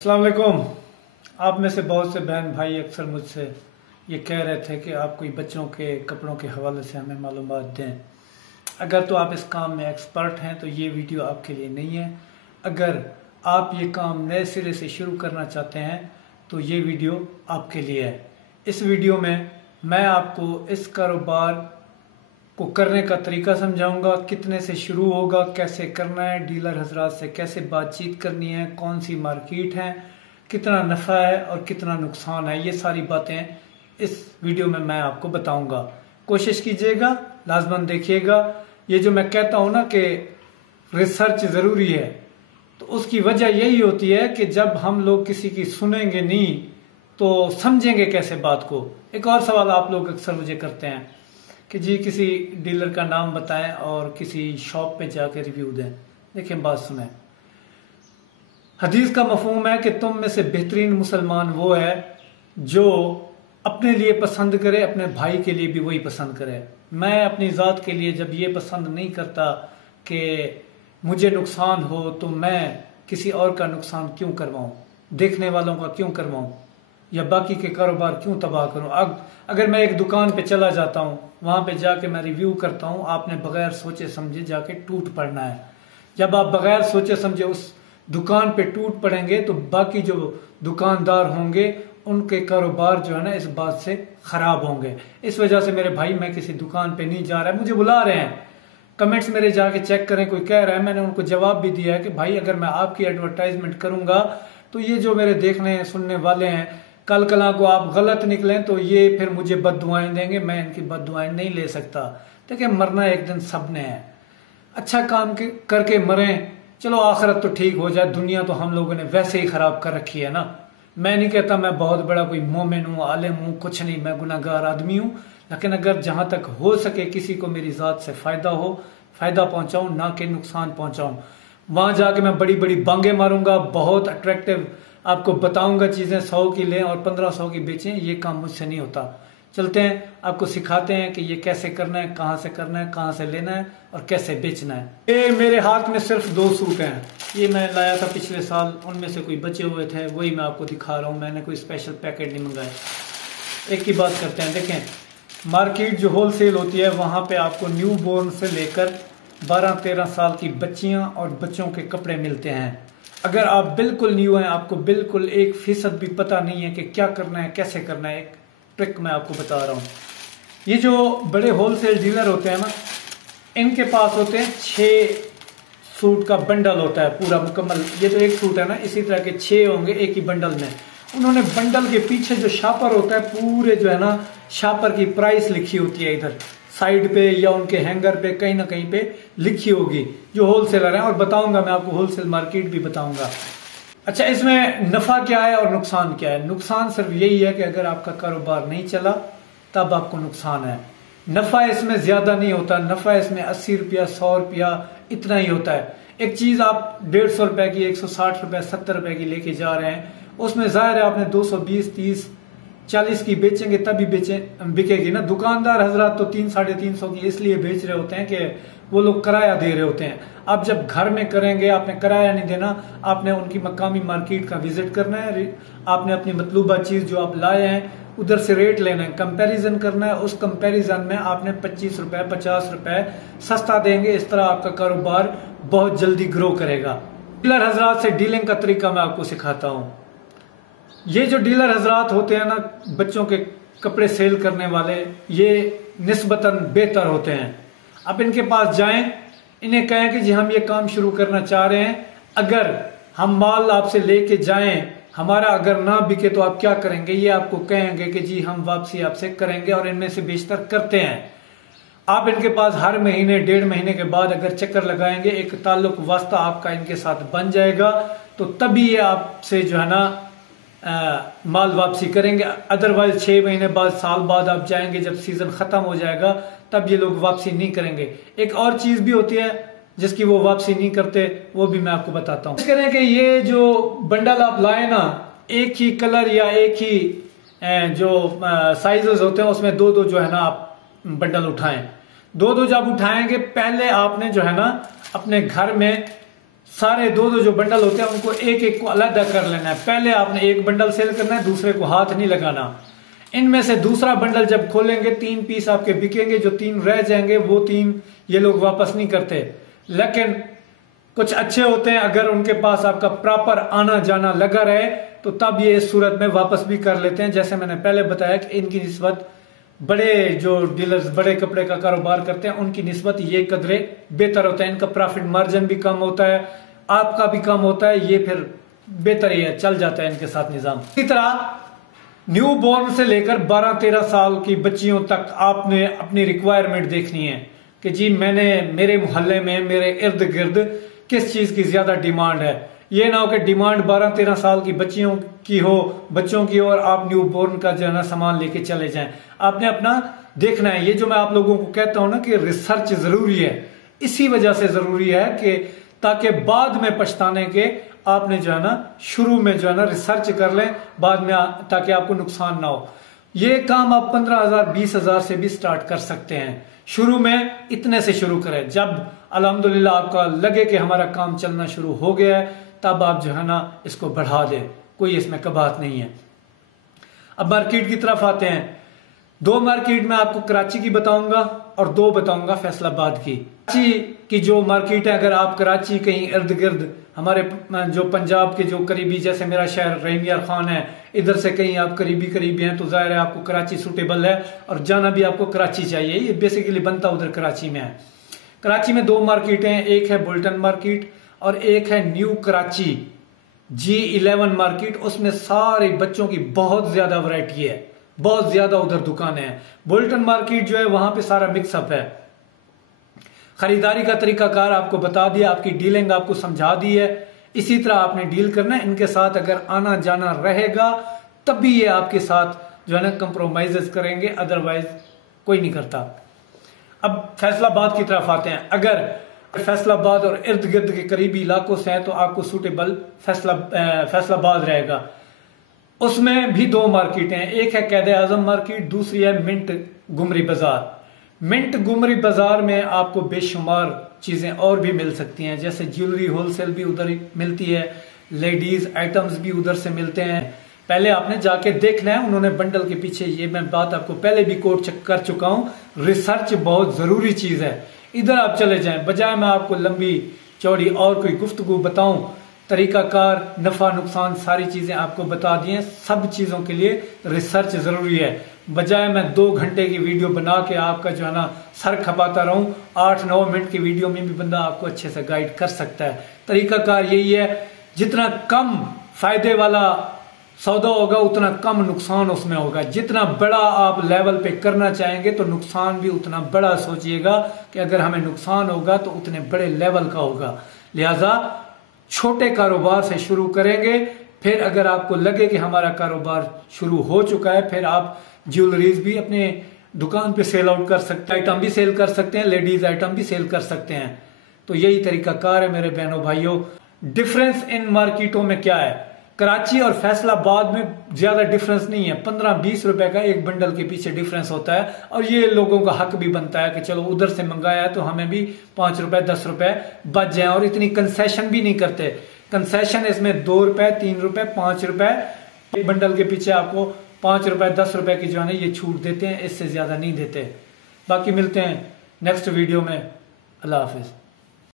अस्सलाम वालेकुम। आप में से बहुत से बहन भाई अक्सर मुझसे ये कह रहे थे कि आप कोई बच्चों के कपड़ों के हवाले से हमें मालूमात दें। अगर तो आप इस काम में एक्सपर्ट हैं तो ये वीडियो आपके लिए नहीं है। अगर आप ये काम नए सिरे से शुरू करना चाहते हैं तो ये वीडियो आपके लिए है। इस वीडियो में मैं आपको इस कारोबार को करने का तरीका समझाऊंगा, कितने से शुरू होगा, कैसे करना है, डीलर हजरात से कैसे बातचीत करनी है, कौन सी मार्केट है, कितना नफ़ा है और कितना नुकसान है। ये सारी बातें इस वीडियो में मैं आपको बताऊंगा। कोशिश कीजिएगा, लाजमन देखिएगा। ये जो मैं कहता हूँ ना कि रिसर्च ज़रूरी है, तो उसकी वजह यही होती है कि जब हम लोग किसी की सुनेंगे नहीं तो समझेंगे कैसे बात को। एक और सवाल आप लोग अक्सर मुझे करते हैं कि जी किसी डीलर का नाम बताएं और किसी शॉप पे जाके रिव्यू दें। देखिए, बात सुने। हदीस का मफहूम है कि तुम में से बेहतरीन मुसलमान वो है जो अपने लिए पसंद करे, अपने भाई के लिए भी वही पसंद करे। मैं अपनी ज़ात के लिए जब ये पसंद नहीं करता कि मुझे नुकसान हो तो मैं किसी और का नुकसान क्यों करवाऊँ, देखने वालों का क्यों करवाऊँ, या बाकी के कारोबार क्यों तबाह करूं। अगर मैं एक दुकान पे चला जाता हूं, वहां पे जाके मैं रिव्यू करता हूं, आपने बगैर सोचे समझे जाके टूट पड़ना है। जब आप बगैर सोचे समझे उस दुकान पे टूट पड़ेंगे तो बाकी जो दुकानदार होंगे उनके कारोबार जो है ना इस बात से खराब होंगे। इस वजह से मेरे भाई, मैं किसी दुकान पे नहीं जा रहा है। मुझे बुला रहे हैं, कमेंट्स मेरे जाके चेक करें, कोई कह रहा है। मैंने उनको जवाब भी दिया है कि भाई अगर मैं आपकी एडवर्टाइजमेंट करूंगा तो ये जो मेरे देखने सुनने वाले हैं, कल कला को आप गलत निकलें तो ये फिर मुझे बद्दुआएं देंगे। मैं इनकी बद्दुआएं नहीं ले सकता। देखिए, मरना एक दिन सबने है। अच्छा काम करके मरें, चलो आखिरत तो ठीक हो जाए। दुनिया तो हम लोगों ने वैसे ही खराब कर रखी है ना। मैं नहीं कहता मैं बहुत बड़ा कोई मोमिन हूँ, आलिम हूँ, कुछ नहीं, मैं गुनाहगार आदमी हूँ। लेकिन अगर जहां तक हो सके किसी को मेरी ज़ात से फ़ायदा हो, फ़ायदा पहुँचाऊँ, ना कि नुकसान पहुँचाऊँ। वहां जाके मैं बड़ी बड़ी बांगे मारूंगा, बहुत अट्रैक्टिव आपको बताऊंगा चीजें, 100 की लें और 1500 की बेचें। ये काम मुझसे नहीं होता। चलते हैं, आपको सिखाते हैं कि ये कैसे करना है, कहाँ से करना है, कहाँ से लेना है और कैसे बेचना है। ये मेरे हाथ में सिर्फ 2 सूट हैं। ये मैं लाया था पिछले साल, उनमें से कोई बचे हुए थे, वही मैं आपको दिखा रहा हूँ। मैंने कोई स्पेशल पैकेट नहीं मंगाया। एक की बात करते हैं। देखें, मार्केट जो होलसेल होती है वहां पे आपको न्यू बोर्न से लेकर 12-13 साल की बच्चियां और बच्चों के कपड़े मिलते हैं। अगर आप बिल्कुल न्यू हैं, आपको बिल्कुल 1% भी पता नहीं है कि क्या करना है, कैसे करना है, एक ट्रिक मैं आपको बता रहा हूँ। ये जो बड़े होलसेल डीलर होते हैं ना, इनके पास होते हैं 6 सूट का बंडल होता है पूरा मुकम्मल। ये तो एक सूट है ना, इसी तरह के 6 होंगे एक ही बंडल में। उन्होंने बंडल के पीछे जो शापर होता है, पूरे जो है ना शापर की प्राइस लिखी होती है इधर साइड पे या उनके हैंगर पे कहीं ना कहीं पे लिखी होगी, जो होलसेलर हैं। और बताऊंगा मैं आपको, होलसेल मार्केट भी बताऊंगा। अच्छा, इसमें नफा क्या है और नुकसान क्या है? नुकसान सिर्फ यही है कि अगर आपका कारोबार नहीं चला तब आपको नुकसान है। नफा इसमें ज्यादा नहीं होता। नफा इसमें 80 रुपया, 100 रुपया, इतना ही होता है। एक चीज आप 150 रुपए की, 160 रुपए, 70 रुपए की लेके जा रहे हैं, उसमें जाहिर है आपने 220, 30, 40 की बेचेंगे तभी बिकेगी ना। दुकानदार हजरात तो 300-350 की इसलिए बेच रहे होते हैं कि वो लोग किराया दे रहे होते हैं। आप जब घर में करेंगे, आपने किराया नहीं देना, आपने उनकी मकामी मार्केट का विजिट करना है। आपने अपनी मतलूबा चीज जो आप लाए हैं उधर से रेट लेना है, कंपैरिजन करना है। उस कंपैरिजन में आपने 25 रुपए, 50 रुपए सस्ता देंगे। इस तरह आपका कारोबार बहुत जल्दी ग्रो करेगा। डीलर हजरात से डीलिंग का तरीका मैं आपको सिखाता हूँ। ये जो डीलर हजरात होते हैं ना, बच्चों के कपड़े सेल करने वाले, ये निस्बतन बेहतर होते हैं। आप इनके पास जाएं, इन्हें कहें कि जी हम ये काम शुरू करना चाह रहे हैं, अगर हम माल आपसे लेके जाएं, हमारा अगर ना बिके तो आप क्या करेंगे? ये आपको कहेंगे कि जी हम वापसी आपसे करेंगे, और इनमें से बेशतर करते हैं। आप इनके पास हर महीने, 1.5 महीने के बाद अगर चक्कर लगाएंगे, एक ताल्लुक वास्ता आपका इनके साथ बन जाएगा, तो तभी ये आपसे जो है ना माल वापसी करेंगे। अदरवाइज 6 महीने बाद, साल बाद आप जाएंगे, जब सीजन खत्म हो जाएगा तब ये लोग वापसी नहीं करेंगे। एक और चीज भी होती है जिसकी वो वापसी नहीं करते, वो भी मैं आपको बताता हूँ। करें कि ये जो बंडल आप लाए ना, एक ही कलर या एक ही जो साइजेस होते हैं उसमें 2-2 जो है ना आप बंडल उठाएं। 2-2 जब उठाएंगे, पहले आपने जो है ना अपने घर में सारे दो दो जो बंडल होते हैं उनको एक एक को अलग कर लेना है। पहले आपने एक बंडल सेल करना है, दूसरे को हाथ नहीं लगाना। इनमें से दूसरा बंडल जब खोलेंगे 3 पीस आपके बिकेंगे, जो 3 रह जाएंगे वो 3 ये लोग वापस नहीं करते। लेकिन कुछ अच्छे होते हैं, अगर उनके पास आपका प्रॉपर आना जाना लगा रहे तो तब ये इस सूरत में वापस भी कर लेते हैं। जैसे मैंने पहले बताया कि इनकी निस्बत बड़े जो डीलर्स बड़े कपड़े का कारोबार करते हैं उनकी निस्बत ये कदरे बेहतर होता है। इनका प्रॉफिट मार्जिन भी कम होता है, आपका भी कम होता है, ये फिर बेहतर ही है, चल जाता है इनके साथ निजाम। इसी तरह न्यू बॉर्न से लेकर 12-13 साल की बच्चियों तक आपने अपनी रिक्वायरमेंट देखनी है कि जी मेरे मोहल्ले में मेरे इर्द गिर्द किस चीज की ज्यादा डिमांड है। ये ना हो कि डिमांड 12-13 साल की बच्चियों की हो, बच्चों की, और आप न्यू बॉर्न का जो है ना सामान लेके चले जाएं। आपने अपना देखना है। ये जो मैं आप लोगों को कहता हूं ना कि रिसर्च जरूरी है, इसी वजह से जरूरी है कि ताकि बाद में पछताने के आपने जो है ना शुरू में जो है ना रिसर्च कर लें बाद में, ताकि आपको नुकसान ना हो। ये काम आप 15,000 20,000 से भी स्टार्ट कर सकते हैं। शुरू में इतने से शुरू करें, जब अल्हम्दुलिल्लाह आपका लगे कि हमारा काम चलना शुरू हो गया है तब आप जो है ना इसको बढ़ा दें, कोई इसमें कबात नहीं है। अब मार्केट की तरफ आते हैं। 2 मार्केट में आपको कराची की बताऊंगा और 2 बताऊंगा फैसलाबाद की। कराची की जो मार्केट है, अगर आप कराची कहीं इर्द गिर्द हमारे जो पंजाब के जो करीबी, जैसे मेरा शहर रहीम यार खान है, इधर से कहीं आप करीबी हैं तो जाहिर है आपको कराची सूटेबल है और जाना भी आपको कराची चाहिए। ये बेसिकली बनता उधर कराची में है। कराची में 2 मार्केटें हैं, एक है बुल्टन मार्केट और एक है न्यू कराची G11 मार्केट। उसमें सारे बच्चों की बहुत ज्यादा वैरायटी है, बहुत ज्यादा उधर दुकानें हैं। बुल्टन मार्केट जो है वहां पे सारा मिक्सअप है। खरीदारी का तरीकाकार आपको बता दिया, आपकी डीलिंग आपको समझा दी है, इसी तरह आपने डील करना है। इनके साथ अगर आना जाना रहेगा तभी ये आपके साथ जो है ना कंप्रोमाइजेस करेंगे, अदरवाइज कोई नहीं करता। अब फैसलाबाद की तरफ आते हैं। अगर फैसलाबाद और इर्द गिर्द के करीबी इलाकों से हैं तो आपको सूटेबल फैसलाबाद रहेगा। उसमें भी 2 मार्केटें हैं, एक है कैद आजम मार्केट, दूसरी है मिंट गुमरी बाजार। मिंट गुमरी बाजार में आपको बेशुमार चीजें और भी मिल सकती हैं, जैसे ज्वेलरी होलसेल भी उधर मिलती है, लेडीज आइटम्स भी उधर से मिलते हैं। पहले आपने जाके देखना है। उन्होंने बंडल के पीछे, ये मैं बात आपको पहले भी कोट कर चुका हूं, रिसर्च बहुत जरूरी चीज है। इधर आप चले जाएं, बजाय मैं आपको लंबी चौड़ी और कोई गुफ्तगू बताऊं, तरीकाकार नफा नुकसान सारी चीजें आपको बता दी हैं। सब चीजों के लिए रिसर्च जरूरी है। बजाय मैं 2 घंटे की वीडियो बना के आपका जो है ना सर खपाता रहूं, 8-9 मिनट की वीडियो में भी बंदा आपको अच्छे से गाइड कर सकता है। तरीकाकार यही है, जितना कम फायदे वाला सौदा होगा उतना कम नुकसान उसमें होगा। जितना बड़ा आप लेवल पे करना चाहेंगे तो नुकसान भी उतना बड़ा सोचिएगा कि अगर हमें नुकसान होगा तो उतने बड़े लेवल का होगा। लिहाजा छोटे कारोबार से शुरू करेंगे, फिर अगर आपको लगे कि हमारा कारोबार शुरू हो चुका है, फिर आप ज्वेलरीज भी अपने दुकान पे सेल आउट कर सकते हैं, आइटम भी सेल कर सकते हैं, लेडीज आइटम भी सेल कर सकते हैं। तो यही तरीकाकार है मेरे बहनों भाइयों। डिफरेंस इन मार्केटों में क्या है? कराची और फैसलाबाद में ज्यादा डिफरेंस नहीं है, 15-20 रुपए का एक बंडल के पीछे डिफरेंस होता है। और ये लोगों का हक भी बनता है कि चलो उधर से मंगाया है तो हमें भी 5 रुपए 10 रुपए बच जाए। और इतनी कंसेशन भी नहीं करते। कंसेशन इसमें 2 रुपए 3 रुपए 5 रुपए एक बंडल के पीछे आपको 5 रुपए 10 रुपए की जो है ये छूट देते हैं, इससे ज्यादा नहीं देते। बाकी मिलते हैं नेक्स्ट वीडियो में। अल्लाह हाफिज।